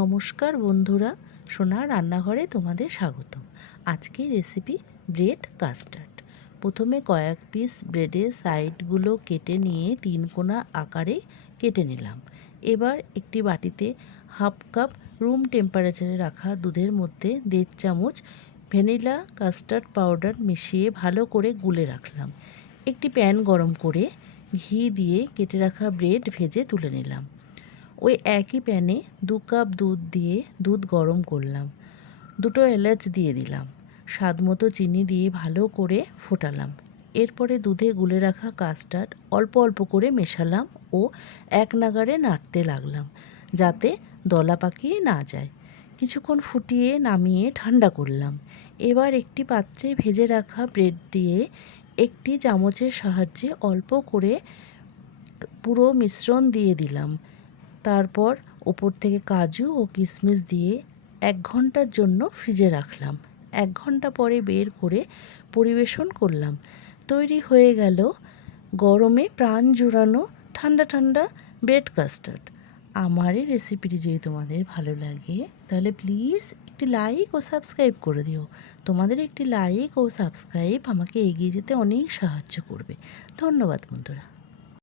নমস্কার বন্ধুরা, সোনার রান্নাঘরে তোমাদের স্বাগত। আজকের রেসিপি ব্রেড কাস্টার্ড। প্রথমে কয়েক পিস ব্রেডের সাইডগুলো কেটে নিয়ে 3 কোনা আকারে কেটে নিলাম। এবার একটি বাটিতে হাফ কাপ রুম টেম্পারেচারে রাখা দুধের মধ্যে 1.5 চামচ ভ্যানিলা কাস্টার্ড পাউডার মিশিয়ে ভালো করে গুলে রাখলাম। একটি প্যান গরম করে ঘি দিয়ে কেটে রাখা ব্রেড ভেজে তুলে নিলাম। ওই একই প্যানে 2 কাপ দুধ দিয়ে দুধ গরম করলাম। 2টো এলাচ দিয়ে দিলাম। স্বাদ মতো চিনি দিয়ে ভালো করে ফোটালাম। এরপরে দুধে গুলে রাখা কাস্টার্ড অল্প অল্প করে মেশালাম ও এক নাগাড়ে নাড়তে লাগলাম যাতে দলা পাকিয়ে না যায়। কিছুক্ষণ ফুটিয়ে নামিয়ে ঠান্ডা করলাম। এবার একটি পাত্রে ভেজে রাখা ব্রেড দিয়ে একটি চামচের সাহায্যে অল্প করে পুরো মিশ্রণ দিয়ে দিলাম। তারপর ওপর থেকে কাজু ও কিশমিশ দিয়ে 1 ঘন্টার জন্য ফ্রিজে রাখলাম। 1 ঘন্টা পরে বের করে পরিবেশন করলাম। তৈরি হয়ে গেল গরমে প্রাণ জুড়ানো ঠান্ডা ঠান্ডা ব্রেড কাস্টার্ড। আমার এই রেসিপিটি যদি তোমাদের ভালো লাগে তাহলে প্লিজ একটি লাইক ও সাবস্ক্রাইব করে দিও। তোমাদের একটি লাইক ও সাবস্ক্রাইব আমাকে এগিয়ে যেতে অনেক সাহায্য করবে। ধন্যবাদ বন্ধুরা।